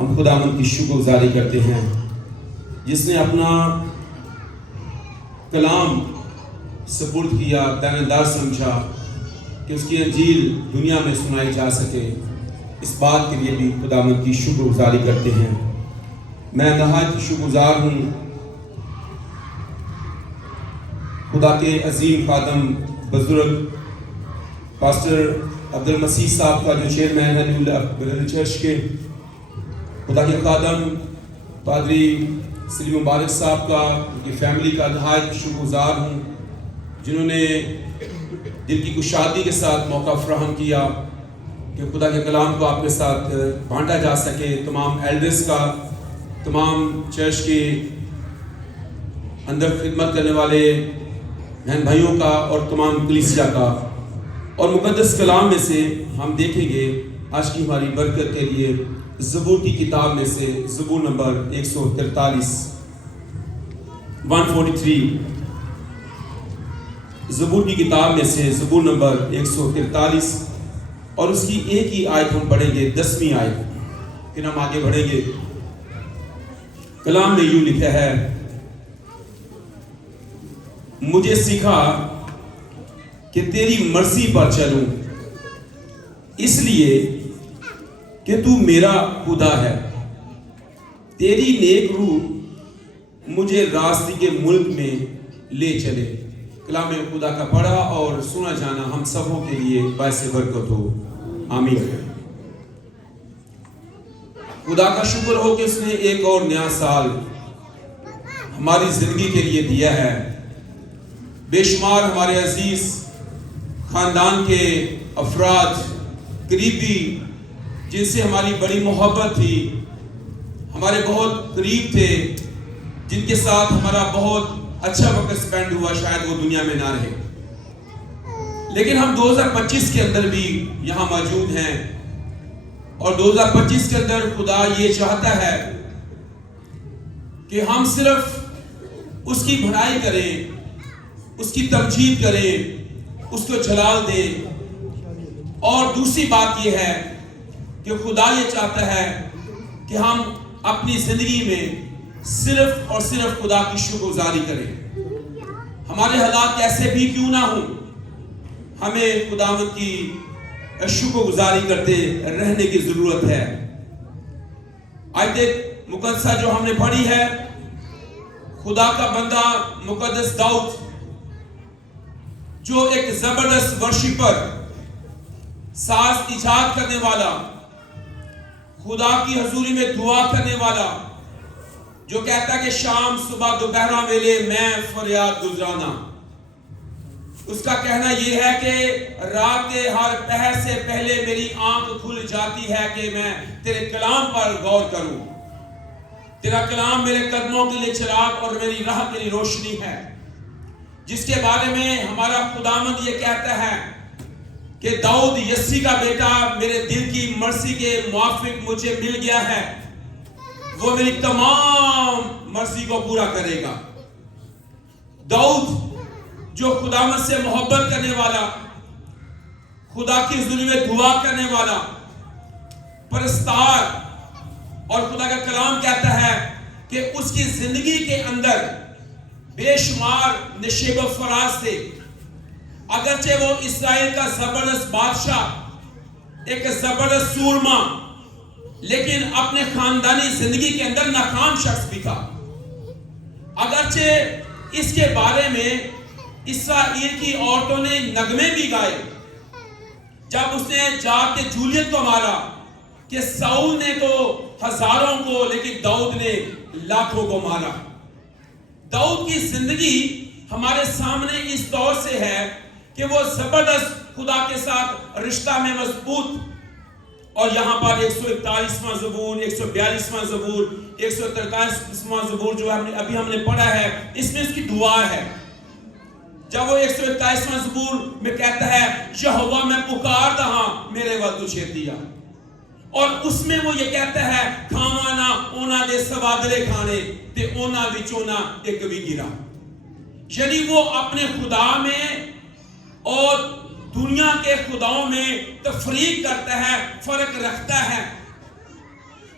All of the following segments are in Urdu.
ہم خداوند کی شکر گزاری کرتے ہیں جس نے اپنا کلام سپرد کیا، دیندار سمجھا کہ اس کی انجیل دنیا میں سنائی جا سکے۔ اس بات کے لیے بھی خداوند کی شکر گزاری کرتے ہیں۔ میں نہایت شکر گزار ہوں خدا کے عظیم خادم بزرگ پاسٹر عبدالمسیح صاحب کا، جو چیئرمین ہے نیو برادر چرچ کے، خدا کے خادم پادری سلیم مبارک صاحب کا، ان کی فیملی کا نہایت شکر گزار ہوں، جنہوں نے دل کی کشادگی کے ساتھ موقع فراہم کیا کہ خدا کے کلام کو آپ کے ساتھ بانٹا جا سکے۔ تمام ایلڈرز کا، تمام چرچ کے اندر خدمت کرنے والے بہن بھائیوں کا اور تمام کلیسیا کا، اور مقدس کلام میں سے ہم دیکھیں گے آج کی ہماری برکت کے لیے زبور کی کتاب میں سے زبور نمبر 143 زبور کی کتاب میں سے زبور نمبر 143 اور اس کی ایک ہی آیت ہم پڑھیں گے، 10ویں آیت، پھر ہم آگے بڑھیں گے۔ کلام میں یوں لکھا ہے، مجھے سکھا کہ تیری مرضی پر چلوں، اس لیے کہ تو میرا خدا ہے، تیری نیک روح مجھے راستے کے ملک میں لے چلے۔ کلام خدا کا پڑھا اور سنا جانا ہم سبوں کے لیے باعث برکت ہو، آمین۔ خدا کا شکر ہو کہ اس نے ایک اور نیا سال ہماری زندگی کے لیے دیا ہے۔ بے شمار ہمارے عزیز خاندان کے افراد، قریبی، جن سے ہماری بڑی محبت تھی، ہمارے بہت قریب تھے، جن کے ساتھ ہمارا بہت اچھا وقت سپینڈ ہوا، شاید وہ دنیا میں نہ رہے، لیکن ہم 2025 کے اندر بھی یہاں موجود ہیں، اور 2025 کے اندر خدا یہ چاہتا ہے کہ ہم صرف اس کی بھلائی کریں، اس کی تمجید کریں، اس کو جلال دیں۔ اور دوسری بات یہ ہے کہ خدا یہ چاہتا ہے کہ ہم اپنی زندگی میں صرف اور صرف خدا کی شکر گزاری کریں۔ ہمارے حالات کیسے بھی کیوں نہ ہوں، ہمیں خداوند کی شکر گزاری کرتے رہنے کی ضرورت ہے۔ آیت مقدسہ جو ہم نے پڑھی ہے، خدا کا بندہ مقدس داؤد، جو ایک زبردست ورشپر، ساز ایجاد کرنے والا، خدا کی حضوری میں دعا کرنے والا، جو کہتا ہے کہ شام صبح دوپہر ویلے میں فریاد گزرانا، اس کا کہنا یہ ہے کہ رات کے ہر پہر سے پہلے میری آنکھ کھل جاتی ہے کہ میں تیرے کلام پر غور کروں۔ تیرا کلام میرے قدموں کے لیے چراغ اور میری راہ کے لیے روشنی ہے، جس کے بارے میں ہمارا خداوند یہ کہتا ہے کہ داؤد یسی کا بیٹا میرے دل کی مرضی کے موافق مجھے مل گیا ہے، وہ میری تمام مرضی کو پورا کرے گا۔ داؤد جو خداوند سے محبت کرنے والا، خدا کی حضوری میں دعا کرنے والا، پرستار، اور خدا کا کلام کہتا ہے کہ اس کی زندگی کے اندر بے شمار نشیب و فراز تھے۔ اگرچہ وہ اسرائیل کا زبردست بادشاہ، ایک زبردست سورما، لیکن اپنے خاندانی زندگی کے اندر ناکام شخص بھی تھا۔ اگرچہ اس کے بارے میں اسرائیل کی عورتوں نے نغمے بھی گائے، جب اس نے جا کے جولیت کو مارا، کہ ساؤل نے تو ہزاروں کو لیکن داؤد نے لاکھوں کو مارا۔ داؤد کی زندگی ہمارے سامنے اس طور سے ہے کہ وہ زبردست خدا کے ساتھ رشتہ میں مضبوط، اور یہاں پر 141واں زبور، 142واں زبور، 143واں زبور جو ابھی ہم نے پڑھا ہے، اس میں اس کی دعا ہے۔ جب وہ 141واں زبور میں کہتا ہے یہوہ میں پکار دہاں میرے ود تجھے دیا، اور اس میں وہ یہ کہتا ہے کھاوانا اونا دے سوادرے کھانے تے اونا وچونا ایک بھی گرا، یعنی وہ اپنے خدا میں اور دنیا کے خداؤں میں تفریق کرتا ہے، فرق رکھتا ہے۔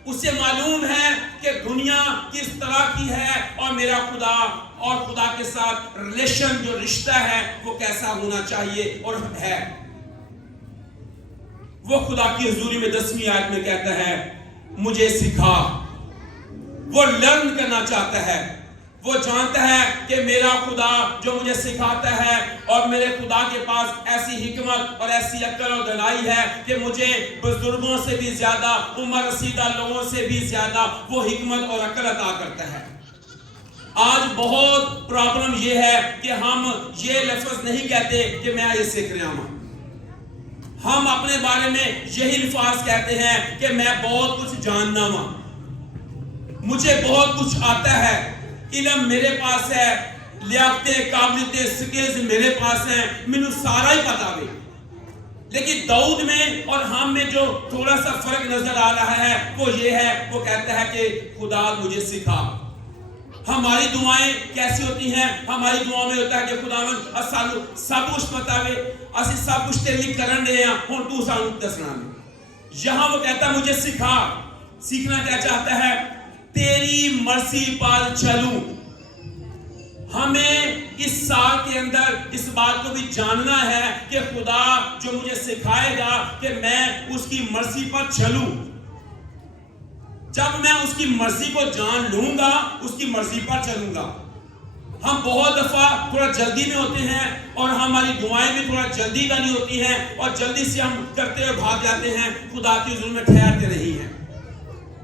اسے معلوم ہے کہ دنیا کس طرح کی ہے اور میرا خدا اور خدا کے ساتھ ریلیشن جو رشتہ ہے وہ کیسا ہونا چاہیے اور ہے. وہ خدا کی حضوری میں 10ویں آیت میں کہتا ہے مجھے سکھا. وہ لرن کرنا چاہتا ہے. وہ جانتا ہے کہ میرا خدا جو مجھے سکھاتا ہے اور میرے خدا کے پاس ایسی حکمت اور ایسی عقل اور دانائی ہے کہ مجھے بزرگوں سے بھی زیادہ, عمر رسیدہ لوگوں سے بھی زیادہ وہ حکمت اور عقل عطا کرتا ہے. آج بہت پرابلم یہ ہے کہ ہم یہ لفظ نہیں کہتے کہ میں یہ سیکھ رہا ہوں. ہم اپنے بارے میں یہی الفاظ کہتے ہیں کہ میں بہت کچھ جاننا ہوں, مجھے بہت کچھ آتا ہے, علم میرے پاس ہے, لیاقتیں, قابلیتیں, سکلز میرے پاس ہیں, مجھے سارا ہی پتا ہے. لیکن داؤد میں اور ہم میں جو تھوڑا سا فرق نظر آ رہا ہے وہ یہ ہے, وہ کہتا ہے کہ خدا مجھے سکھا. ہماری دعائیں کیسی ہوتی ہیں؟ ہماری دعاؤں میں ہوتا ہے کہ خداوند اسانو سب کچھ پتا ہے, اسی سب کچھ تیرے لیے کرن رہے ہیں, ہن تو سانو دسنا. یہاں وہ کہتا ہے مجھے سکھا. سیکھنا کیا چاہتا ہے؟ تیری مرضی پر چلوں. ہمیں اس سال کے اندر اس بات کو بھی جاننا ہے کہ خدا جو مجھے سکھائے گا کہ میں اس کی مرضی پر چلوں. جب میں اس کی مرضی کو جان لوں گا اس کی مرضی پر چلوں گا. ہم بہت دفعہ تھوڑا جلدی میں ہوتے ہیں اور ہماری دعائیں بھی تھوڑا جلدی والی ہوتی ہیں اور جلدی سے ہم کرتے ہوئے بھاگ جاتے ہیں, خدا کے حضور میں ٹھہرتے نہیں ہیں.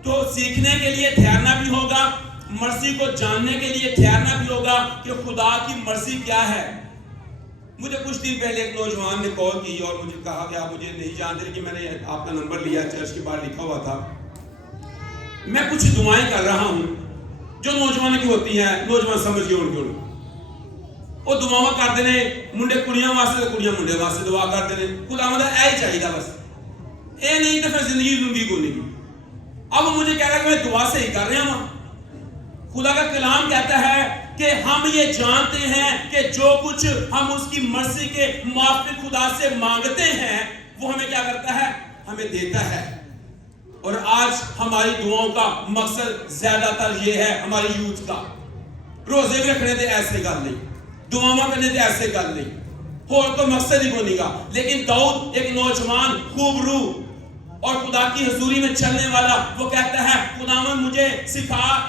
تو سیکھنے کے لیے ٹھہرنا بھی ہوگا, مرضی کو جاننے کے لیے ٹھہرنا بھی ہوگا کہ خدا کی مرضی کیا ہے. مجھے کچھ دن پہلے ایک نوجوان نے کال کی اور مجھے کہا کہ آپ مجھے نہیں جانتے کہ میں نے آپ کا نمبر لیا, چرچ کے باہر لکھا ہوا تھا. میں کچھ دعائیں کر رہا ہوں جو نوجوان کی ہوتی ہیں, نوجوان سمجھ گئے ان کو. وہ دعا کرتے ہیں منڈے کڑیاں واسطے, کڑیاں منڈے واسطے دعا کرتے ہیں. خدا مطلب اے چاہیے بس, اے نہیں تو پھر زندگی کو نہیں. اب مجھے کہہ رہا ہے کہ میں دعا سے ہی کر رہا ہوں. خدا کا کلام کہتا ہے کہ ہم یہ جانتے ہیں کہ جو کچھ ہم اس کی مرضی کے موافق خدا سے مانگتے ہیں وہ ہمیں کیا کرتا ہے؟ ہمیں دیتا ہے. اور آج ہماری دعاؤں کا مقصد زیادہ تر یہ ہے, ہماری یوتھ کا روزے بھی رکھنے تھے ایسے گل نہیں, دعاواں کرنے تھے ایسے گل نہیں, اور کوئی مقصد ہی کو نہیں گا. لیکن داؤد ایک نوجوان خوب روح اور خدا کی حضوری میں چلنے والا, وہ کہتا ہے خداوند مجھے سکھا,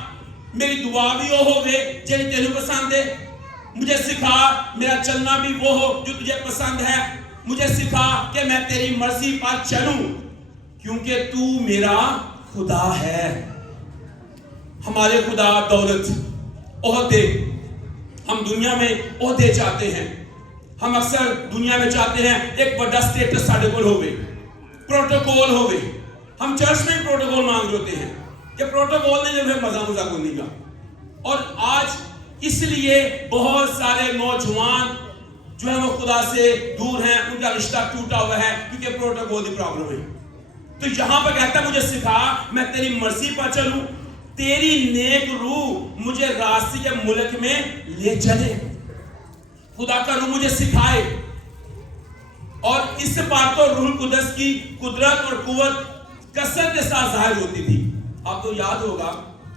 میری دعا بھی وہ ہوگے جنہیں تیرے پسند ہے, مجھے سکھا میرا چلنا بھی وہ ہو جو تجھے پسند ہے, مجھے سکھا کہ میں تیری مرضی پر چلوں کیونکہ تو میرا خدا ہے. ہمارے خدا دولت, عہدے, ہم دنیا میں عہدے چاہتے ہیں. ہم اکثر دنیا میں چاہتے ہیں ایک بڑا سٹیٹس ساڑھے کول ہوئے, پروٹوکول ہوئے. ہم چرچ میں پروٹوکول مانگ رہے ہوتے ہیں کہ پروٹوکول نہیں جو مزہ کو نہیں گا. اور آج اس لیے بہت سارے نوجوان جو ہے وہ خدا سے دور ہیں, ان کا رشتہ ٹوٹا ہوا ہے کیونکہ پروٹوکول کی پرابلم ہے. تو یہاں پر کہتا ہے مجھے سکھا میں تیری مرضی پر چلوں, تیری نیک روح مجھے راستے کے ملک میں لے چلے. خدا کا روح مجھے سکھائے. اور اس بات تو روح القدس کی قدرت اور قوت کثرت کے ساتھ ظاہر ہوتی تھی. آپ کو یاد ہوگا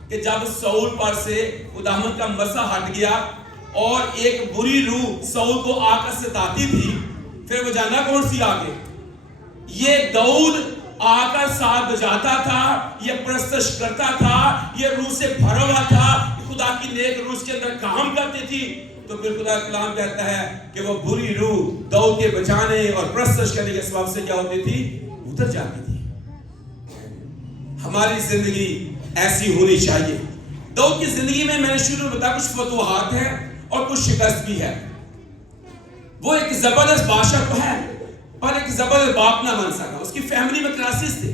کہ جب ساؤل پر سے خداوند کا مسح ہٹ گیا اور ایک بری روح ساؤل کو آ کر ستاتی تھی, پھر وہ جانا کون سی آگے؟ یہ داؤد آ کر ساتھ بجاتا تھا, یہ پرستش کرتا تھا, یہ روح سے بھرا ہوا تھا, خدا کی نیک روح اس کے اندر کام کرتی تھی. تو پھر خدا کلام کہتا ہے کہ وہ بری روح داؤد کے بچانے اور پرستش کرنے کے سبب سے کیا ہوتی تھی؟ اتر جاتی تھی. ہماری زندگی ایسی ہونی چاہیے. داؤد کی زندگی میں نے شروع میں بتایا کچھ فتوحات ہیں اور کچھ شکست بھی ہے. وہ ایک زبردست بادشاہ تو ہے پر ایک زبردست باپ نہ بن سکا. اس کی فیملی میں کرائسس تھے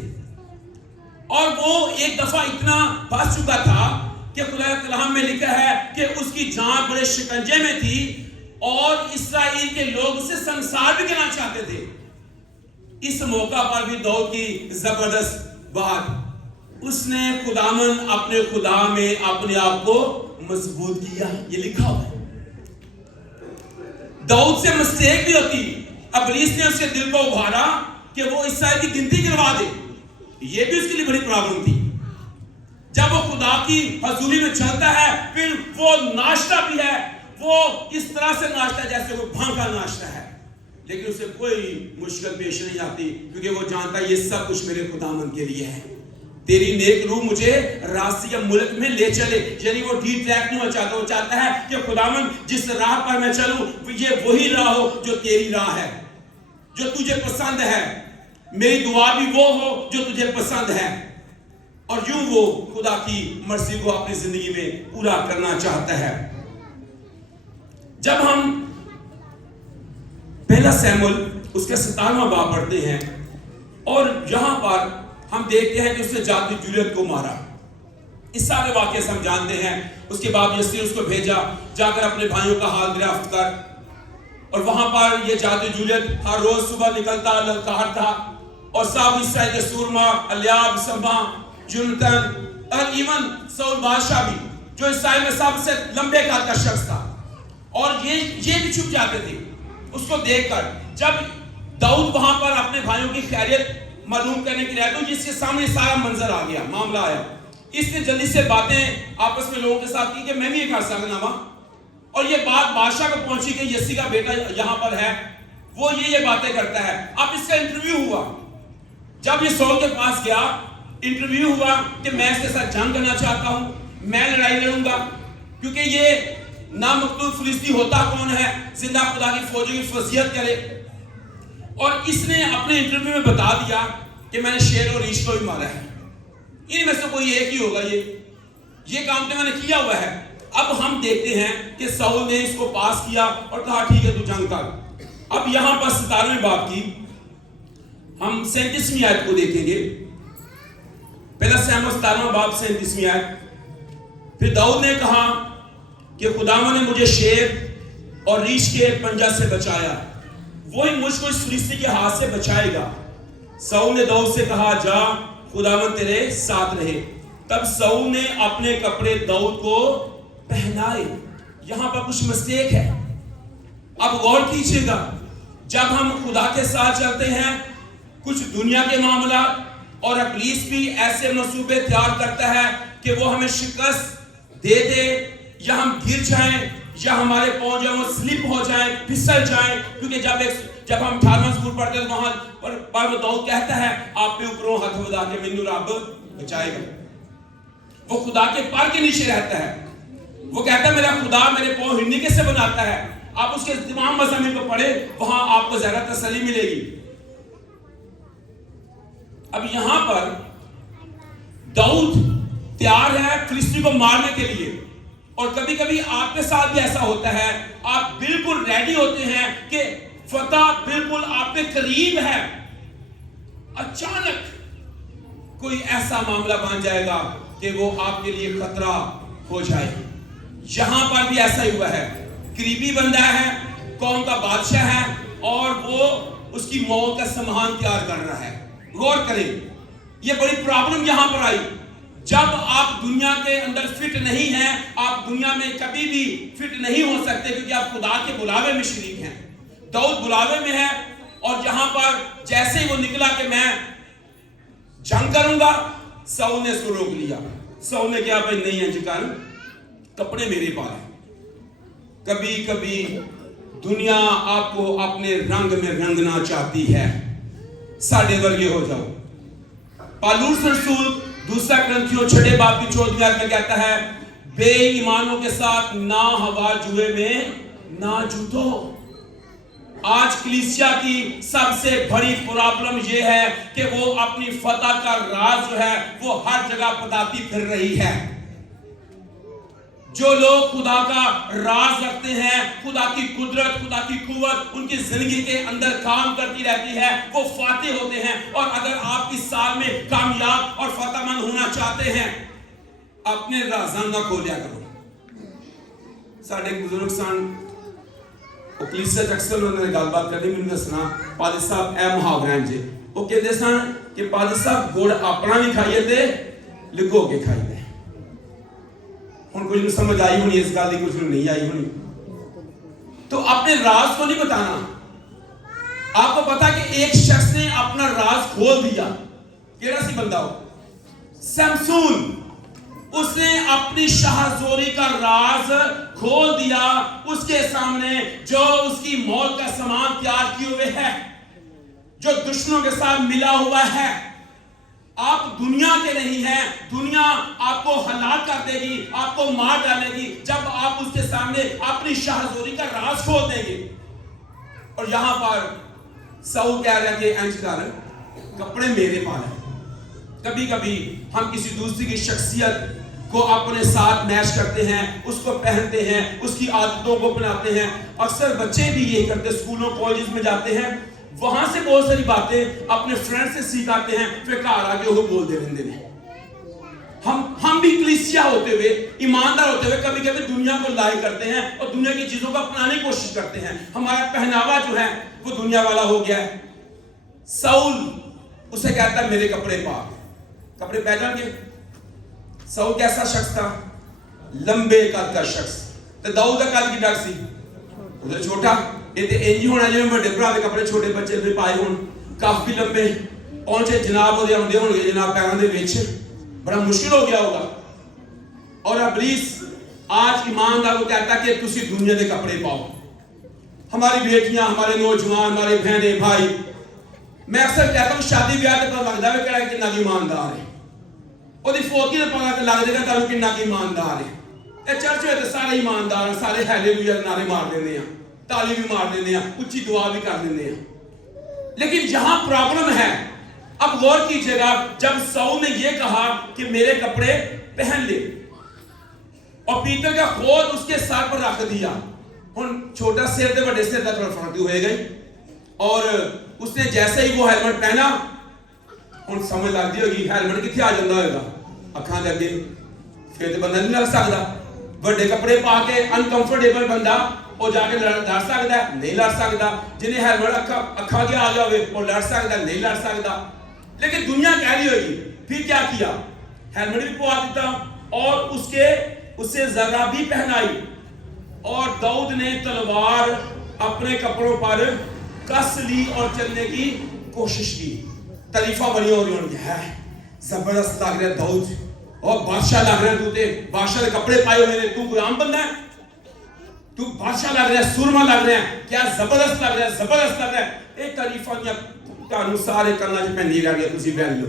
اور وہ ایک دفعہ اتنا پھنس چکا تھا کہ خدا کے کلام میں لکھا ہے کہ اس کی جان بڑے شکنجے میں تھی اور اسرائیل کے لوگ اسے سنسار بھی کرنا چاہتے تھے. اس موقع پر بھی داؤد کی زبردست بات, اس نے خداوند اپنے خدا میں اپنے آپ کو مضبوط کیا. یہ لکھا ہوا ہے. داؤد سے مسٹیک بھی ہوتی, ابلیس نے اس کے دل کو ابھارا کہ وہ اسرائیل کی گنتی کروا دے. یہ بھی اس کے لیے بڑی پرابلم تھی. کی حضوری میں چلتا ہے پھر وہ ناشتہ بھی ہے وہ اس طرح سے ناشتہ جیسے وہ بھنگ کا ناشتہ ہے، لیکن اسے کوئی مشکل پیش نہیں آتی کیونکہ وہ جانتا ہے یہ سب کچھ میرے خداوند کے لیے ہے۔ تیری نیک روح مجھے راستے ملک میں لے چلے، یعنی وہ ڈی ٹریک نہیں چاہتا، وہ چاہتا ہے کہ خداوند جس راہ پر میں چلوں یہ وہی راہ ہو جو تیری راہ ہے، جو تجھے پسند ہے، میری دعا بھی وہ ہو جو تجھے پسند ہے، اور یوں وہ خدا کی مرضی کو اپنی زندگی میں پورا کرنا چاہتا ہے۔ جب ہم پہلا سیموئیل اس کے 17واں باب پڑھتے ہیں اور یہاں پر ہم دیکھتے ہیں کہ اس نے جاتی جولیت کو مارا، اس سارے واقعے سے ہم جانتے ہیں۔ اس کے بعد یسیر اس کو بھیجا جا کر اپنے بھائیوں کا حال دریافت کر، اور وہاں پر یہ جاتی جولیت ہر روز صبح نکلتا للکارتا اور سب اسرائیل کے سورما الیاب سمبا جونتن اور ایون سول بادشاہ بھی جو اسرائیل میں سب سے لمبے قد کا شخص تھا، اور یہ بھی چھپ جاتے تھے اس کو دیکھ کر۔ جب داؤد وہاں پر اپنے بھائیوں کی خیریت معلوم کرنے کے لیے آیا تو جس کے سامنے سارا منظر آ گیا، معاملہ آیا، اس نے جلدی سے باتیں آپس میں لوگوں کے ساتھ کی کہ میں بھی یہ کر سکنا ہوں، اور یہ بات بادشاہ کو پہنچی کہ یسی کا بیٹا یہاں پر ہے، وہ یہ باتیں کرتا ہے۔ اب اس کا انٹرویو ہوا، جب یہ سول کے پاس گیا انٹرویو ہوا کہ میں اس کے ساتھ جنگ کرنا چاہتا ہوں، میں لڑائی لڑوں گا، کیونکہ یہ نامقتول فلسطینی ہوتا کون ہے زندہ خدا کی فوجوں کی فضیحت کرے، اور اس نے اپنے انٹرویو میں بتا دیا کہ میں نے شیر اور ریچھ کو بھی مارا ہے، ان میں سے کوئی ایک ہی ہوگا، یہ کام تو میں نے کیا ہوا ہے۔ اب ہم دیکھتے ہیں کہ ساؤل نے اس کو پاس کیا اور کہا ٹھیک ہے تو جنگ کر۔ اب یہاں پر 17ویں باب کی ہم 37ویں آیت کو دیکھیں گے، پہلا سیموئیل 17واں باب 37ویں آیت۔ پھر داؤد نے کہا کہ خداوند نے مجھے شیر اور ریچھ کے پنجہ سے بچایا، وہی مجھ کو اس فلسطینی کے ہاتھ سے بچائے گا۔ ساؤل نے داؤد سے کہا جا خداوند تیرے ساتھ رہے۔ تب ساؤل نے اپنے کپڑے داؤد کو پہنائے۔ یہاں پر کچھ مسٹیک ہے، اب غور کیجئے گا، جب ہم خدا کے ساتھ چلتے ہیں کچھ دنیا کے معاملات اور ابلیس بھی ایسے منصوبے تیار کرتا ہے کہ وہ ہمیں شکست دے دے یا ہم گر جائیں یا ہمارے پاؤں جو وہ سلپ ہو جائیں، پھسل جائیں، کیونکہ جب ہم 18واں سورہ پڑھتے ہیں تو وہاں پر داؤد کہتا ہے آپ پہ اوپروں ہاتھ بدا کے مینوں رب بچائے گا۔ وہ خدا کے پر کے نیچے رہتا ہے، وہ کہتا ہے میرا خدا میرے پاؤں ہلنے کیسے بناتا ہے۔ آپ اس کے تمام مضامین کو پڑھیں، وہاں آپ کو زیادہ تسلی ملے گی۔ اب یہاں پر داؤد تیار ہے فلسطینی کو مارنے کے لیے، اور کبھی کبھی آپ کے ساتھ بھی ایسا ہوتا ہے، آپ بالکل ریڈی ہوتے ہیں کہ فتح بالکل آپ کے قریب ہے، اچانک کوئی ایسا معاملہ بن جائے گا کہ وہ آپ کے لیے خطرہ ہو جائے۔ یہاں پر بھی ایسا ہی ہوا ہے، قریبی بندہ ہے، قوم کا بادشاہ ہے، اور وہ اس کی موت کا سامان تیار کر رہا ہے۔ غور کریں، یہ بڑی پرابلم یہاں پر آئی۔ جب آپ دنیا کے اندر فٹ نہیں ہیں، آپ دنیا میں کبھی بھی فٹ نہیں ہو سکتے، کیونکہ آپ خدا کے بلاوے میں شریک ہیں۔ داؤد بلاوے میں ہے، اور جہاں پر جیسے ہی وہ نکلا کہ میں جنگ کروں گا، ساؤل نے اس کو روک لیا۔ ساؤل نے کہا بھائی نہیں ہے جکار، کپڑے میرے پاس ہیں۔ کبھی کبھی دنیا آپ کو اپنے رنگ میں رنگنا چاہتی ہے، ساڑھے ورگے ہو جاؤ۔ پالوس رسول دوسرا کرنتھیوں 6 باب کی 14ویں آیت میں کہتا ہے بے ایمانوں کے ساتھ نہ ہوا جوئے میں نہ جوتو۔ آج کلیسیا کی سب سے بڑی پرابلم یہ ہے کہ وہ اپنی فتح کا راز جو ہے وہ ہر جگہ بتاتی پھر رہی ہے۔ جو لوگ خدا کا راز رکھتے ہیں، خدا کی قدرت، خدا کی قوت ان کی زندگی کے اندر کام کرتی رہتی ہے، وہ فاتح ہوتے ہیں۔ اور اگر آپ اس سال میں کامیاب اور فتح مند ہونا چاہتے ہیں، اپنے رازاں نہ کھولیا کرو۔ ساڑھے بزرگ سن کلیسیا اکثر انہوں نے گل بات کرنی، میں دسنا پادری صاحب اے محاورین جی، وہ کہتے سن کہ پادری صاحب گڑ اپنا بھی کھائیے تے لگو کے کھائیے۔ ہن کچھ نہیں سمجھ آئی ہونی اس گل کی، کچھ نہیں آئی ہونی۔ تو اپنے راز کو نہیں بتانا۔ آپ کو پتا کہ ایک شخص نے اپنا راز کھول دیا، کیڑا سی بندہ ہو؟ سمسون۔ اس نے اپنی شاہزوری کا راز کھول دیا اس کے سامنے، جو اس کی موت کا سامان تیار کیے ہوئے ہے، جو دشمنوں کے ساتھ ملا ہوا ہے۔ آپ دنیا کے نہیں ہیں، دنیا آپ کو ہلاک کر دے گی، آپ کو مار ڈالے گی جب آپ اس کے سامنے اپنی شاہزوری کا راز کھول دیں گے۔ اور یہاں پر ساؤل کہہ رہا ہے کہ انج کر، کپڑے میرے پاس ہیں۔ کبھی کبھی ہم کسی دوسری کی شخصیت کو اپنے ساتھ میچ کرتے ہیں، اس کو پہنتے ہیں، اس کی عادتوں کو اپناتے ہیں۔ اکثر بچے بھی یہ کرتے، اسکولوں کالجز میں جاتے ہیں، وہاں سے بہت ساری باتیں اپنے فرینڈ سے سیکھ آتے ہیں، پھر گھر آ کے وہ بول دے رہے ہیں۔ ہم بھی کلیسیا ہوتے ہوئے، ایماندار ہوتے ہوئے کبھی کبھی دنیا کو لائق کرتے ہیں اور دنیا کی چیزوں کو اپنانے کی کوشش کرتے ہیں۔ ہمارا پہناوا جو ہے وہ دنیا والا ہو گیا ہے۔ ساؤل اسے کہتا ہے میرے کپڑے پاک، کپڑے پہن کے۔ ساؤل کیسا شخص تھا؟ لمبے قد کا شخص۔ تے داؤد دا قد کیڈا سی؟ وہ چھوٹا۔ یہ تے انج ہونا جویں بڑے بھرا دے کپڑے چھوٹے بچے نے پائے ہون، کافی لمبے پہنچے جناب وہ ہوندے ہون گے جناب پیراں دے وچ، بڑا مشکل ہو گیا ہوگا۔ اور ابلیس آج ایماندار کو کہتا کہ تسی دنیا دے کپڑے پاؤ۔ ہماری بیٹیاں، ہمارے نوجوان، ہمارے بہنیں بھائی، میں اکثر کہتا ہوں شادی بیاہ تے پتہ لگدا ہے کہ کہڑا کتنا ایماندار ہے، وہ دی فوتی تے پتہ لگ جائے گا تانوں کتنا ایماندار ہے۔ اے چرچ تے سارے ایماندار، سارے ہیلیلویا نعرے مار دیندے ہیں، تالی بھی مار دیندے ہیں، اونچی دعا بھی کر دیندے ہیں۔ لیکن جہاں پرابلم ہے، اب غور کیجئے گا، جب ساؤل نے یہ کہا کہ میرے کپڑے پہن لے اور پیتل کا خود اس کے سر پر رکھ دیا، ہن چھوٹا سر تے بڑے سر دا فرق ہوئے گئی، اور اس نے جیسے ہی وہ ہیلمٹ پہنا، ہن سمجھ لگ دی ہوگی ہیلمٹ کتنے آ جاتا ہوگا اکھاں دے اگے، پھر تے بندہ نہیں لڑ سکتا۔ بڑے کپڑے پا کے انکمفرٹیبل بندہ وہ جا کے لڑ سکتا ہے؟ نہیں لڑ سکتا۔ جنہیں ہیلمٹ اکھاں کے آ جاوے وہ لڑ سکتا ہے؟ نہیں لڑ سکتا۔ لیکن دنیا کہہ رہی ہوگی، پھر کیا کیا؟ ہیلمٹ بھی پوا دیتا اور اسے ذرا بھی پہنائی، اور داؤد نے تلوار اپنے کپڑوں پر کس لی اور چلنے کی کوشش کی۔ تعریفہ بنی ہو رہی ہوں گی، ہے زبردست لگ رہا ہے داؤد، اور بادشاہ لگ رہا ہے، تو تے بادشاہ کے کپڑے پائے ہوئے نے، تو کوئی عام بندہ ہے؟ تو بادشاہ لگ رہا ہے، سورما لگ رہا ہے، کیا زبردست لگ رہا ہے، زبردست لگ رہا ہے۔ ایک تعریفہ دیا تانوں سارے کرنا جو پہنی لگ گیا، تسی پہن لو،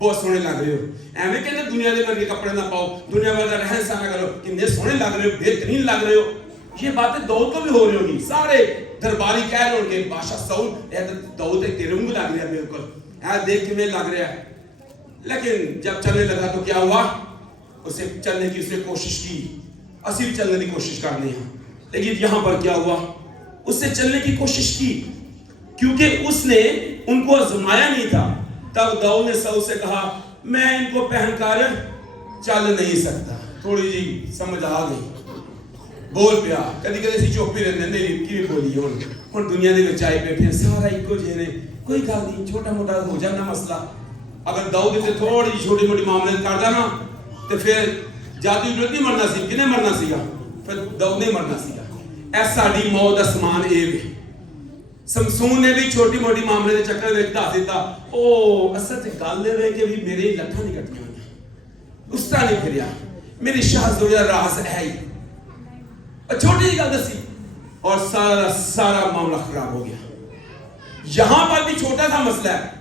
بہت سونے لگ رہے ہو۔ ایویں کہتے دنیا دے ورگے کپڑے نہ پاؤ، دنیا ورگا رہن سہن نہ کرو، کتنے سونے لگ رہے ہو، بہترین لگ رہے ہو۔ یہ باتیں داؤد کو بھی ہو رہی ہوگی، سارے درباری کہہ رہے ہوں گے بادشاہ ساؤل اے داؤد تیرے وانگو لگ رہا ہے، بالکل اے دیکھ کے میں لگ رہا ہے۔ لیکن جب چلنے لگا تو کیا ہوا؟ اسے چلنے کی اسے کوشش کی، اسی بھی چلنے کی کوشش کرنی ہے، لیکن یہاں پر کیا ہوا؟ اس سے چلنے کی کوشش کی کیونکہ اس نے ان کو آزمایا نہیں تھا۔ تب داؤد نے ساؤل سے کہا میں ان کو پہن کر چل نہیں سکتا۔ تھوڑی جی سمجھ آ گئی، بول پیا، کدی کدی سی چپ ہی رہندے نہیں کی بولی ہن دنیا دے وچ آئے بیٹھے سارا ایکو جے نے، کوئی گل نہیں، چھوٹا موٹا ہو جانا مسئلہ۔ اگر داؤد سے تھوڑی چھوٹی موٹی معاملے کردا نا تے پھر جادو عبرت نہیں مرنا سی، کنے مرنا سیگا؟ پھر داؤد نے مرنا سیگا۔ ایسا ساڈی موت اسمان اے وے۔ سمسون نے بھی چھوٹی موٹی معاملے دے چکر وچ دس دیتا، او اصل تے گل اے کہ بھی میرے لٹھاں نہیں کٹیاں ہوئیاں، اس طرح نہیں پھریا، میری شاہزوری دا راز ہے ہی، چھوٹی جی گل دسی اور سارا معاملہ خراب ہو گیا۔ یہاں پر بھی چھوٹا تھا مسئلہ ہے،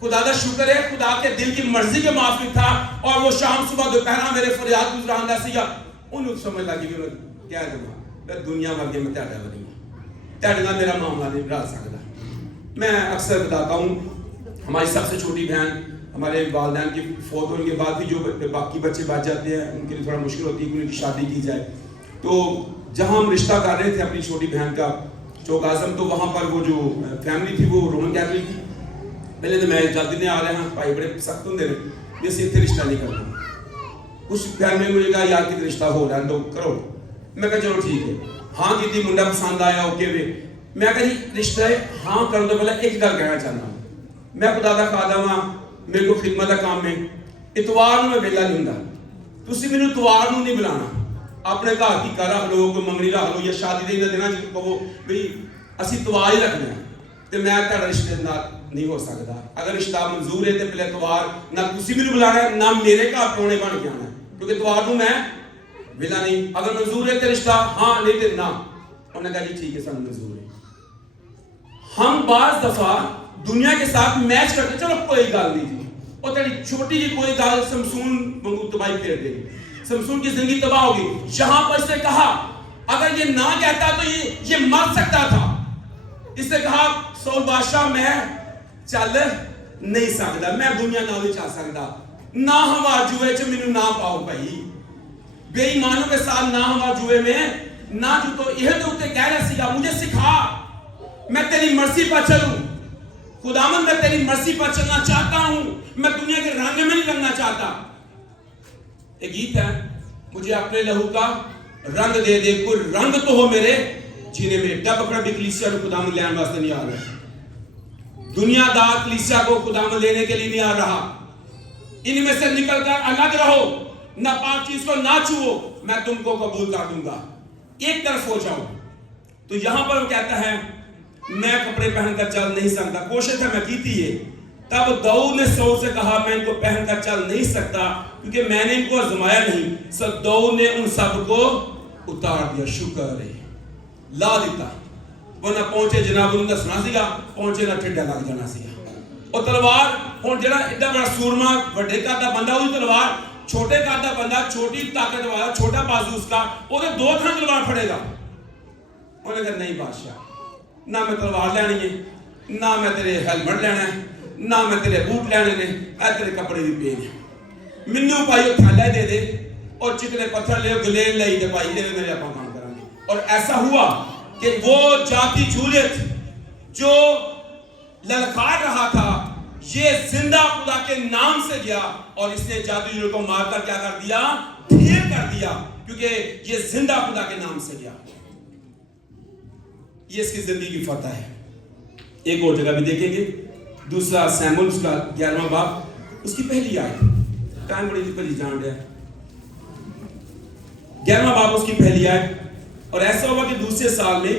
خدا کا شکر ہے خدا کے دل کی مرضی کے موافق تھا، اور وہ شام صبح دوپہر میرے فریاد گزراندا سیگا۔ انہوں سمجھ لگی کہ میں کہہ دوں میں دنیا ورگے میں تہاڈا ورگا تہاڈے نال میرا معاملہ نہیں رل سکتا۔ میں اکثر بتاتا ہوں، ہماری سب سے چھوٹی بہن، ہمارے والدین کی فوت ہونے کے بعد بھی جو باقی بچے بچ جاتے ہیں ان کے لیے تھوڑا مشکل ہوتی ہے کہ ان کی شادی کی جائے۔ تو جہاں ہم رشتہ کر رہے تھے اپنی چھوٹی بہن کا چوک اعظم، تو وہاں پر وہ جو فیملی تھی وہ رومن کیتھولک تھی۔ پہلے تو میں جلدی نہیں آ رہے ہیں، بھائی بڑے سخت ہوں بھی اسی اتنے رشتہ نہیں کرنا۔ اس فیملی مجھے کہا یار کتنے رشتہ ہو رہا ہے تو کرو۔ میں کہا چلو ٹھیک ہے، ہاں کی منڈا پسند آیا اوکے وے۔ میں کہا جی رشتہ ہے ہاں کرو تو پہلے ایک گل کہنا چاہتا ہوں، میں خدا دا خادم ہاں، میرے کو خدمت کا کام ہے، اتوار میں ویلا نہیں ہوں، تسی مینوں اتوار نہیں بلانا، اپنے گھر کی کر رکھ لو، کوئی منگنی رکھ لو یا شادی دے دن جی کہو بھئی اسی اتوار ہی رکھنا ہے، تو میں تہاڈا رشتے نہیں ہو سکتا. اگر رشتہ منظور ہے تو پہلے توار نہ تسی بھی بلانا ہے نہ میرے گھر پرونے بن کے آنا ہے, کیونکہ توار کو میں ویلا نہیں. اگر منظور ہے تو رشتہ ہاں, نہیں تو نہ. انہوں نے کہا جی ٹھیک ہے سب منظور ہے. ہم بعض دفعہ دنیا کے ساتھ میچ کرتے, چلو کوئی گل نہیں جی, اور تیری چھوٹی جی کوئی گل سمسون منگو تباہی پھیر دے گی, سمسون کی زندگی تباہ ہوگی. یہاں پر اس نے کہا اگر یہ نہ کہتا تو یہ مر سکتا تھا. اس نے کہا سول بادشاہ میں چل نہیں سکتا, میں دنیا نہ نہیں چل سکتا, نہ ہوا جوئے چ مینوں نہ پاؤ بھائی. بے ایمانوں کے ساتھ نہ ہوا جوئے میں نہ جو, تو یہ تو اتنے کہہ رہا سیگا مجھے سکھا, میں تیری مرضی پر چلوں. خداوند میں تیری مرضی پر چلنا چاہتا ہوں, میں دنیا کے رنگ میں نہیں رنگنا چاہتا. ایک گیت ہے, مجھے اپنے لہو کا رنگ دے دے, کوئی رنگ تو ہو میرے جینے میں. ڈب پکڑ بھی کلیسیا کو خداوند لینے واسطے نہیں آ رہا, دنیا دار کلیسیا کو خداوند لینے کے لیے نہیں آ رہا. ان میں سے نکل کر الگ رہو, نہ پاک چیز کو نہ چھو, میں تم کو قبول کر دوں گا, ایک طرف ہو جاؤ. تو یہاں پر وہ کہتا ہے میں کپڑے پہن کر چل نہیں سکتا, کوشش ہے میں کی تھی یہ. تب داؤد نے سول سے کہا میں ان کو پہن کر چل نہیں سکتا کیونکہ میں نے ان کو آزمایا نہیں. سب داؤد نے ان سب کو اتار دیا, شکر ہے لا دیتا, ورنہ پہنچے جناب انہوں نے دسنا سیگا, پہنچے نہ ٹھڈا لگ جانا سیگا. اور تلوار ہوں جڑا ایڈا بڑا سورما بڑے قد دا بندہ, وہی تلوار چھوٹے قد دا بندہ, چھوٹی طاقت والا, چھوٹا بازو اس کا, وہ تو 2 تھان تلوار پھڑے گا. انہوں نے کہا نہیں بادشاہ, نہ میں تلوار لینی ہے, نہ میں تیرے ہیلمٹ لینا ہے, نہ میں تیرے بوٹ لینے نے, اے تیرے کپڑے بھی پین ہیں, منو پائی تھالے دے دے اور چکنے پتھر لے گلین لے دے پائی دے میرے اپنا کام کریں گے. اور ایسا ہوا کہ وہ جاتی جولیت جو للکار رہا تھا یہ زندہ خدا کے نام سے گیا, اور اس نے جادو جولیت کو مار کر کیا کر دیا, ڈھیر کر دیا, کیونکہ یہ زندہ خدا کے نام سے گیا. یہ اس کی زندگی کی فتح ہے. ایک اور جگہ بھی دیکھیں گے, دوسرا سیمول اس کا 11واں باب, اس کی پہلی آیت, ٹائم بڑی پہلی جان رہا ہے, 11واں باب اس کی پہلی آیت. اور ایسا ہوا کہ دوسرے سال میں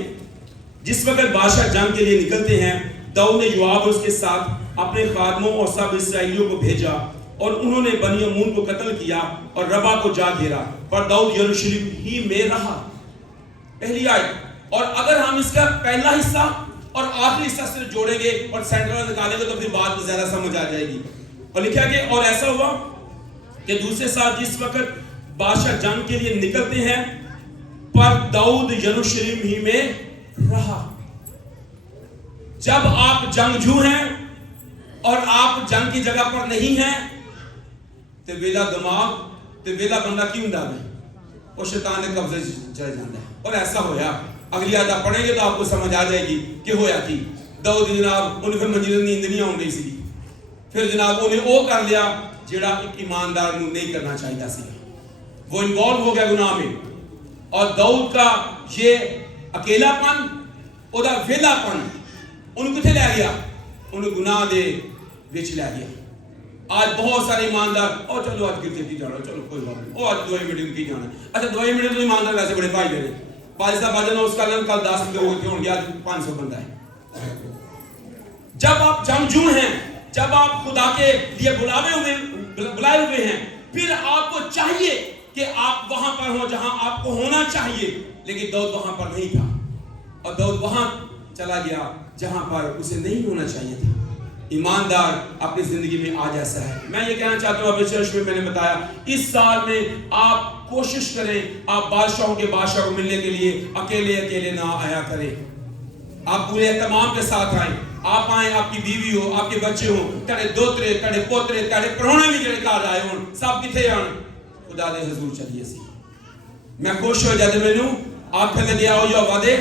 جس وقت بادشاہ جنگ کے لیے نکلتے ہیں, داؤد نے یوآب اور اس کے ساتھ اپنے خادموں اور سب اسرائیلیوں کو بھیجا, اور انہوں نے بنی عمون کو قتل کیا اور ربا کو جا گھیرا, پر داؤد یروشلم ہی میں رہا. پہلی آیت. اور اگر ہم اس کا پہلا حصہ اور آخری حصہ سے جوڑیں گے اور سینٹرل نکالیں گے تو پھر بات زیادہ سمجھ آ جائے گی. اور لکھا کہ اور ایسا ہوا کہ دوسرے سال جس وقت بادشاہ جنگ کے لیے نکلتے ہیں, پر داؤد یروشلم ہی میں رہا. جب آپ جنگجو ہیں اور آپ جنگ کی جگہ پر نہیں ہیں تو ویلا دماغ تو ویلا بندہ کیوں ڈالے, اور شیطان نے قبضے چڑھ جاتا ہے. اور ایسا ہویا, اگلی آیت پڑھیں گے تو آپ کو سمجھ آ جائے گی کہ ہویا کی. داؤد جناب انہیں پھر منزل نیند نہیں آن رہی سی, پھر جناب انہیں وہ کر لیا جڑا ایک ایماندار نہیں کرنا چاہیے سی, وہ انوالو ہو گیا گناہ میں. اور داؤد کا یہ اکیلا پن, اودا ویلا پن انہوں کتھے لے گیا, انہوں گناہ دے وچ لے گیا. آج بہت سارے ایماندار اور چلو آج گرتے کی جانا, چلو کوئی بات نہیں, اور آج دوائی میڈیم کی جانا. اچھا دوائی میڈیم تو ایماندار ویسے بڑے بھائی دے رہے, پاکستان باجن اس کا لن کل 10 لوگ ہوں گے, آج 500 بندہ ہے. جب آپ جنگجو ہیں, جب آپ خدا کے لیے بلائے ہوئے ہیں, پھر آپ کو چاہیے کہ آپ وہاں پر ہوں جہاں آپ کو ہونا چاہیے. لیکن داؤد وہاں پر نہیں تھا, اور داؤد وہاں چلا گیا جہاں پر اسے نہیں ہونا چاہیے تھا. ایماندار اپنی زندگی میں آج ایسا ہے. میں یہ کہنا چاہتا ہوں, اپنے چرچ میں نے بتایا اس سال میں آپ کوشش کریں, آپ بادشاہوں کے بادشاہ کو ملنے کے لیے اکیلے نہ آیا کریں, آپ پورے اہتمام کے ساتھ آئیں. آپ آئیں, آپ کی بیوی ہو, آپ کے بچے ہوں, تڑے دوترے, تڑے پوترے, تڑے پرونے بھی جڑے کار آئے ہوں, سب کتھے آن خدا دے حضور چلیے سی. میں خوش ہو جاتے میں نوں آپ پھلے دیا ہو یا وعدے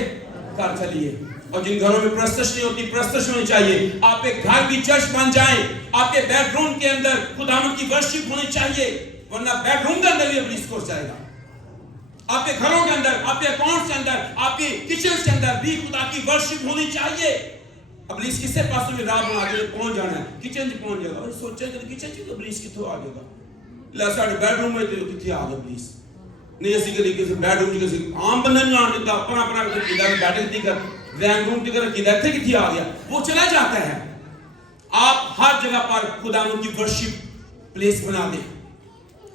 کر چلیے. اور جن گھروں میں پرستش نہیں ہوتی, پرستش ہونی چاہیے. آپ کے گھر بھی چرچ بن جائیں, آپ کے بیڈ روم کے اندر خداوند کی ورشپ ہونی چاہیے, ورنہ بیڈ روم کے اندر بھی ابلیس گھس جائے گا. آپ کے گھروں کے اندر, آپ کے اکاؤنٹس کے اندر, آپ کے کچنز کے اندر بھی خدا کی ورشپ ہونی چاہیے. ابلیس کس سے پاس میں راہ بنا کے پہنچ جانا ہے, کچن سے پہنچ جائے گا, اور سوچے کہ کچن سے ابلیس کتھوں آ جائے گا. لے ساڈے بیڈ روم میں کتھے آ گیا ابلیس نہیں. اسی طریقے سے بیڈ روم کی کسی عام بندہ نہیں آن دیتا, اپنا بیٹھے کر ڈرائنگ روم کی طرح کدھر تھے کتھی آ گیا, وہ چلا جاتا ہے. آپ ہر جگہ پر خداوند کی ورشپ پلیس بنا دیں.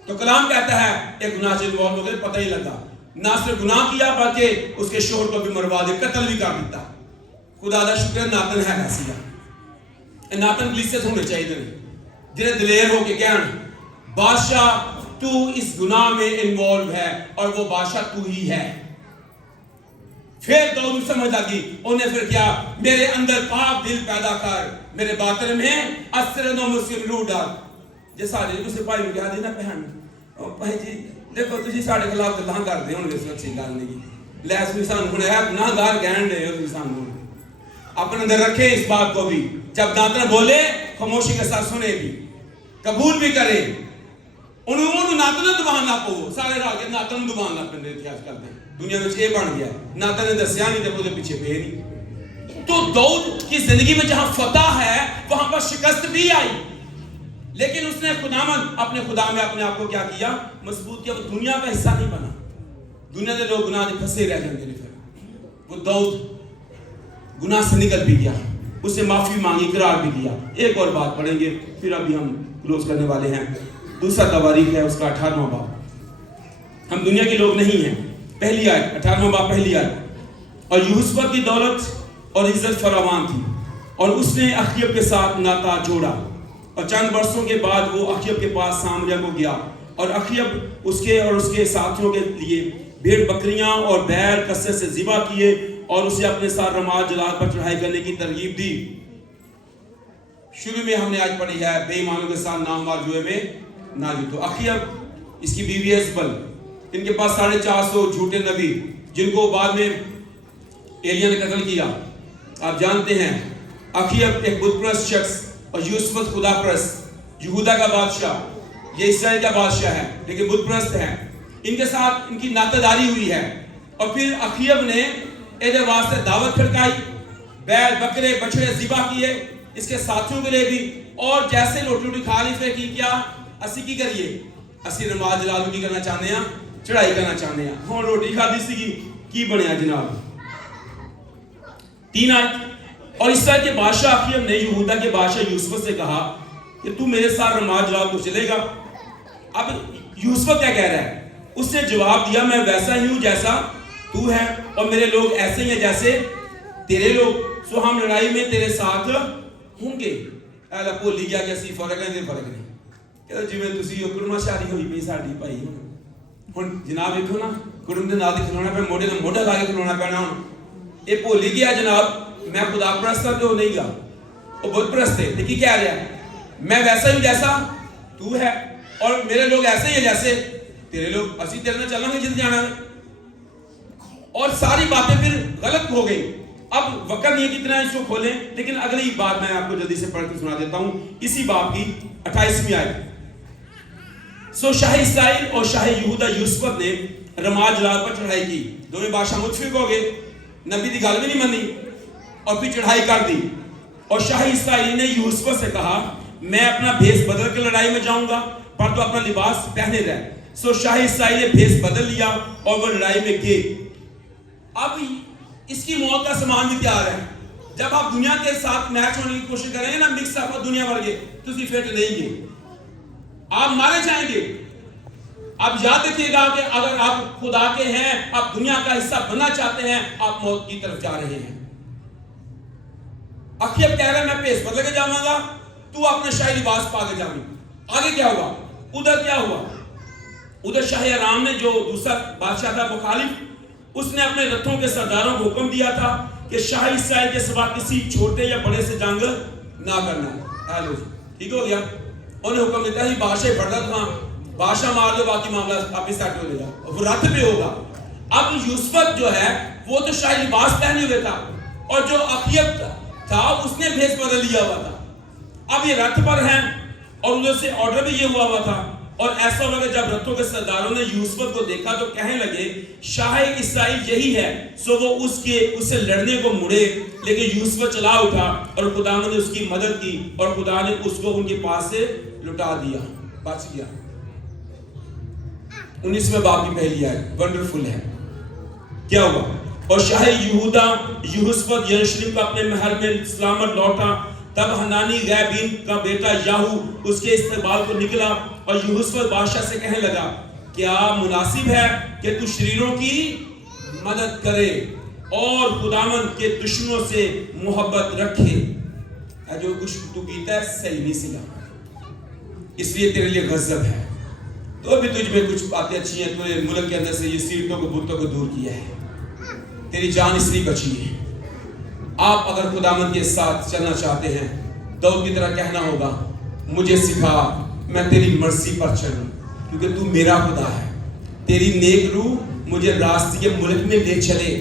تو کلام کہتا ہے ایک گناہ سے انوالو ہو گئے, پتہ ہی لگا, نہ صرف گناہ کیا بلکہ اس کے شوہر کو بھی مروا دیا, قتل بھی کر دیتا. خدا دا شکر ناتن ہے ایسی ہے, ناتن پولیس ہونے چاہیے جنہیں دلیر ہو کے کہن بادشاہ تو اس گناہ میں انوالو ہے اور وہ بادشاہ تو ہی ہے. پھر داؤد سمجھ لگی, انہیں پھر کیا, میرے اندر پاک دل پیدا کر, میرے باطن میں اثر نو مسلم روح ڈال. جی سارے اسے بھائی میں کہا دینا پہن بھائی جی دیکھو تجھی ساڑھے خلاف گلاں کر دے ہونے سے اچھی گل نہیں لیس بھی سان ہونے ہے گناہ گار کہن دے ہو سان ہونے اپنے اندر رکھے اس بات کو بھی, جب دانتن بولے خاموشی کے ساتھ سنے بھی, قبول بھی کرے. انہوں ناتن دبان نہ پو سارے راہ کے ناتن دبان نہ پندے تھے آج کل دے دنیا میں یہ بن گیا, ناتن نے دسیا نہیں تے وہ پیچھے پہ نہیں. تو داؤد کی زندگی میں جہاں فتح ہے وہاں پر شکست بھی آئی, لیکن اس نے خداوند اپنے خدا میں اپنے آپ کو کیا کیا, مضبوط کیا. وہ دنیا کا حصہ نہیں بنا, دنیا کے لوگ گناہ میں پھنسے رہ جاتے ہیں. پھر وہ داؤد گناہ سے نکل بھی گیا, اس سے معافی مانگی, اقرار بھی کیا. ایک اور بات پڑھیں گے پھر ابھی ہم کلوز کرنے والے ہیں. دوسرا تواریخ ہے اس کا 18واں باب. ہم دنیا کے لوگ نہیں ہیں. پہلی آیت 18واں باب پہلی آیت. اور یہوشافط کی دولت اور عزت فراوان تھی اور اس نے اخیب کے ساتھ ناطا جوڑا, اور چند برسوں کے بعد وہ اخیب کے پاس سامریا کو گیا, اور اخیب اس کے اور اس کے ساتھیوں کے لیے بھیڑ بکریاں اور بیل کثرت سے ذبح کیے اور اسے اپنے ساتھ رماد جلال پر چڑھائی کرنے کی ترغیب دی. شروع میں ہم نے آج پڑھی ہے بے ایمانوں کے ساتھ ناموار جوئے میں نہ جیتو. اخیب اس کی بیوی ایزبل, ان کے پاس 450 جھوٹے نبی جن کو بعد میں ایلیا نے قتل کیا. آپ جانتے ہیں اخیب ایک بت پرست شخص اور یہوشافط خدا پرست, یہودا کا بادشاہ, یہ اسرائیل کا بادشاہ ہے لیکن بت پرست ہے. ان کے ساتھ ان کی ناطاداری ہوئی ہے, اور پھر اخیب نے ایدے واسطے دعوت کھڑکائی, بیل بکرے بچڑے ذبح کیے اس کے ساتھیوں کے لیے بھی, اور جیسے روٹی روٹی کھا لی پھر کی کیا, اسی کی کریے, اسی نماز جلالو کی کرنا چاہنے ہیں, چڑھائی کرنا چاہنے ہیں. ہاں روٹی کھا دی سی کی بنیا جناب. 3 آیت. اور اسرائیل کے بادشاہ اخیب نے یہودا کے بادشاہ یہوشافط سے کہا کہ تو میرے ساتھ رماد جلال کو چلے گا. اب یہوشافط کیا کہہ رہا ہے, اس نے جواب دیا میں ویسا ہی ہوں جیسا تو ہے, اور میرے لوگ ایسے ہی ہیں جیسے تیرے لوگ, سو ہم لڑائی میں تیرے ساتھ ہوں گے. اہلا بولی گیا کہ اسی فرق نہیں, فرق نہیں کہ جی میں تسی کرما شادی ہوئی پئی ساڈی بھائی. ہن جناب دیکھو نا کڑم دے نال کھلونا پہ موڈے نال موڈا لا کے کھلونا پینا. ہن یہ بھولی گیا جناب میں خدا پرست ہوں تو نہیں گا, وہ بت پرست ہے. لیکن کہہ رہا ہے میں ویسا ہی جیسا تو ہے, اور میرے لوگ ایسے ہی ہیں جیسے تیرے لوگ, اسی تیرے نال چلنا گے جس جانا ہے. اور ساری باتیں پھر غلط ہو گئی. اب وقت نہیں ہے کتنا اس کو کھولیں, لیکن اگلی بات میں آپ کو جلدی سے پڑھ کے سنا دیتا ہوں اسی باب کی 28ویں آیت. سو شاہ اسرائیل اور شاہ یہودا یہوشافط نے رماد جلال پر چڑھائی کی. دونوں بادشاہ متفق ہو گئے, نبی دی گل بھی نہیں منی اور پھر چڑھائی کر دی. اور شاہ اسرائیل نے یہوشافط سے کہا میں اپنا بھیس بدل کے لڑائی میں جاؤں گا پر تو اپنا لباس پہنے رہ. سو شاہ اسرائیل نے بھیس بدل لیا اور وہ لڑائی میں گئے. اب اس کی موت کا سامان بھی تیار ہے. جب آپ دنیا کے ساتھ میچ ہونے کی کوشش کریں گے نا, مکس اپ دنیا بھر گئے تو اسی فٹ نہیں گے, آپ مارے جائیں گے. اب یاد رکھیے گا کہ اگر آپ خدا کے ہیں, آپ دنیا کا حصہ بننا چاہتے ہیں, آپ موت کی طرف جا رہے ہیں. اخیب کہہ رہا ہے میں بھیس بدل کے جاؤں گا, تو اپنے شاہی لباس پا کے جاؤں. آگے کیا ہوا, ادھر کیا ہوا, ادھر شاہ ارام نے جو دوسرا بادشاہ تھا مخالف, اس نے اپنے رتھوں کے سرداروں کو حکم دیا تھا کہ شاہ اسرائیل کے سوا کسی چھوٹے یا بڑے سے جنگ نہ کرنا. ٹھیک ہو گیا, انہیں حکم دیتا ہے بادشاہ پڑھتا تھا, بادشاہ مار دو باقی معاملہ آپ ہی سیٹ ہو جائے گا, وہ رتھ پہ ہوگا. اب یہوشافط جو ہے وہ تو شاہی لباس پہنے ہوئے تھا, اور جو اخیب تھا اس نے بھیس بدل لیا ہوا تھا. اب یہ رتھ پر ہیں اور ادھر سے آرڈر بھی یہ ہوا تھا. اور ایسا ہوا کہ جب رتھوں کے سرداروں نے یوسف کو دیکھا تو کہنے لگے شاہ اسرائیل یہی ہے. سو وہ اسے لڑنے کو مڑے, لیکن یوسف چلا اٹھا اور خدا نے اس کی مدد کی اور خدا نے اس کو ان کے پاس سے لٹا دیا, بچ گیا. 19ویں باب کی پہلی آیت ونڈرفل ہے. کیا ہوا؟ اور شاہ یہودا یہوشافط یروشلم کو اپنے محل میں سلامت لوٹا تب حنانی غیبین کا بیٹا یاہو اس کے استقبال کو نکلا اور یہوشافط بادشاہ سے کہنے لگا کیا مناسب ہے کہ تو شریروں کی مدد کرے اور خداوند کے دشمنوں سے محبت رکھے؟ جو کچھ تو کیتا ہے صحیح نہیں سلا، اس لیے تیرے لیے غضب ہے۔ تو بھی تجھ میں کچھ باتیں اچھی ہیں، تو نے ملک کے اندر سے یہ سیرتوں کو بتوں کو دور کیا ہے، تیری جان اس لیے بچی ہے۔ آپ اگر خداوند کے ساتھ چلنا چاہتے ہیں، داؤد کی طرح کہنا ہوگا مجھے سکھا میں تیری مرضی پر چلوں، کیونکہ تو میرا خدا ہے، تیری نیک روح مجھے راستے کے ملک میں لے چلے۔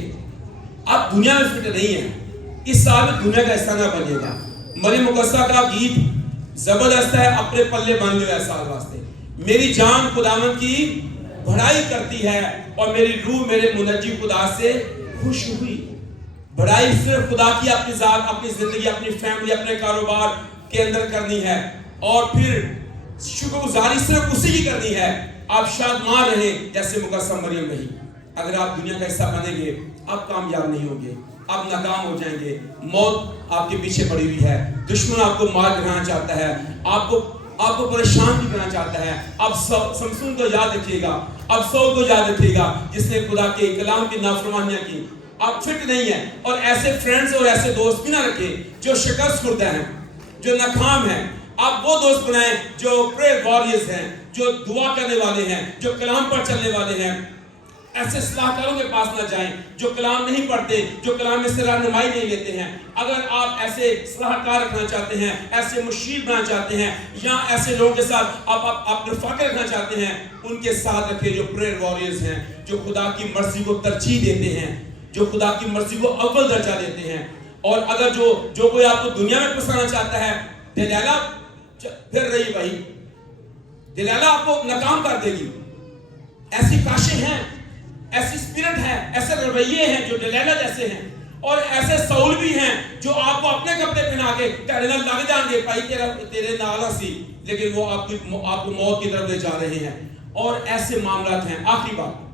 آپ دنیا میں فٹ نہیں ہیں، اس سال میں دنیا کا حصہ نہ بنے گا۔ مریم مقدسہ کا گیت زبردست ہے، اپنے پلے باندھ لو اے سال واسطے۔ میری جان خداوند کی بڑائی کرتی ہے اور میری روح میرے منجی خدا سے خوش ہوئی۔ بڑائی صرف خدا کی اپنی ذات، اپنی زندگی، اپنی فیملی، اپنے کاروبار کے اندر کرنی ہے، اور پھر شکر گزاری صرف اسی کی کرنی ہے۔ آپ شاید ماں رہیں جیسے مقدسہ مریم رہی۔ اگر آپ دنیا کا حصہ بنیں گے آپ کامیاب نہیں ہوں گے، آپ ناکام ہو جائیں گے۔ موت آپ کے پیچھے پڑی ہوئی ہے، دشمن آپ کو مار گرانا چاہتا ہے، آپ کو پریشان بھی کرنا چاہتا ہے۔ اب سمسون کو یاد رکھیے گا، اب سول کو یاد رکھیے گا جس نے خدا کے کلام کی نافرمانیاں کی۔ آپ فٹ نہیں ہیں، اور ایسے فرینڈز اور ایسے دوست بھی نہ رکھیں جو شکست خوردہ ہیں، جو ناکام ہیں۔ آپ وہ دوست بنائیں جو پریئر وارریئرز ہیں، جو دعا کرنے والے ہیں، جو کلام پر چلنے والے ہیں۔ ایسے صلاح کاروں کے پاس نہ جائیں جو کلام نہیں پڑھتے، جو کلام میں سے رہنمائی نہیں لیتے ہیں۔ اگر آپ ایسے صلاح کار رکھنا چاہتے ہیں، ایسے مشیر بننا چاہتے ہیں، یا ایسے لوگوں کے ساتھ آپ رفاقت رکھنا چاہتے ہیں، ان کے ساتھ رکھیں جو پریئر وارریئرز ہیں، جو خدا کی مرضی کو ترجیح دیتے ہیں، جو خدا کی مرضی کو اول درجہ دیتے ہیں۔ اور اگر جو کوئی آپ کو دنیا میں پھنسانا چاہتا ہے، دلیلہ پھر رہی بھائی، دلیلہ آپ کو ناکام کر دے گی۔ ایسی کاشیں ہیں، ایسی اسپرٹ ہے، ایسے رویے ہیں جو دلیلہ جیسے ہیں، اور ایسے سول بھی ہیں جو آپ کو اپنے کپڑے پہنا کے کہنے لگ جائیں گے بھائی تیرے نالا سی، لیکن وہ آپ کو موت کی طرف لے جا رہے ہیں۔ اور ایسے معاملات ہیں۔ آخری بات،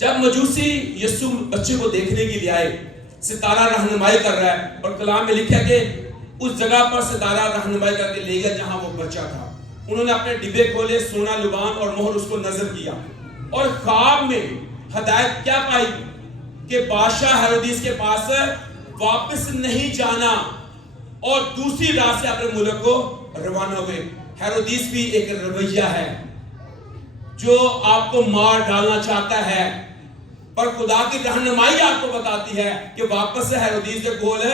جب مجوسی یسوع بچے کو دیکھنے کے لیے آئے، ستارہ رہنمائی کر رہا ہے، اور کلام میں لکھا کہ اس جگہ پر ستارہ رہنمائی کر کے لے گیا جہاں وہ بچہ تھا۔ انہوں نے اپنے ڈبے کھولے، سونا لبان اور مہر اس کو نظر کیا، اور خواب میں ہدایت کیا پائی کہ بادشاہ ہیرودیس کے پاس واپس نہیں جانا، اور دوسری راہ سے اپنے ملک کو روانہ ہوئے۔ ہیرودیس بھی ایک رویہ ہے جو آپ کو مار ڈالنا چاہتا ہے، پر خدا کی رہنمائی آپ کو بتاتی ہے کہ واپس سے ہیرودیس کے گول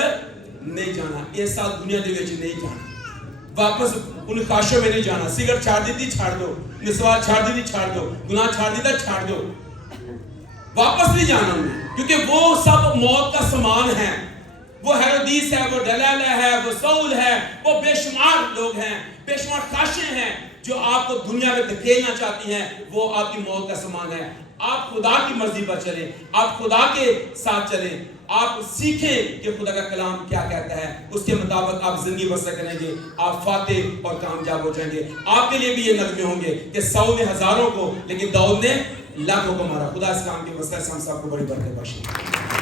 نہیں جانا، اس سال دنیا دے وچ نہیں جانا، واپس ان خواہشوں میں نہیں جانا۔ سگریٹ چھاڑ دی تھی چھاڑ دو، نسوار چھاڑ دی تھی چھاڑ دو، گناہ چھاڑ دی تھا چھاڑ دو، واپس نہیں جانا انہیں، کیونکہ وہ سب موت کا سامان ہے۔ وہ ہیرودیس ہے، وہ دلیلہ ہے، وہ سول ہے، وہ بے شمار لوگ ہیں، بے شمار خواہشیں ہیں جو آپ کو دنیا میں دھکیلنا چاہتی ہیں، وہ آپ کی موت کا سامان ہے۔ آپ خدا کی مرضی پر چلیں، آپ خدا کے ساتھ چلیں، آپ سیکھیں کہ خدا کا کلام کیا کہتا ہے، اس کے مطابق آپ زندگی بسر کریں گے، آپ فاتح اور کامیاب ہو جائیں گے۔ آپ کے لیے بھی یہ نغمے ہوں گے کہ سول نے ہزاروں کو لیکن داؤد نے لاکھوں کو مارا۔ خدا اس کام کے وسیلے سے ہم سب کو بڑی برکت بخشے۔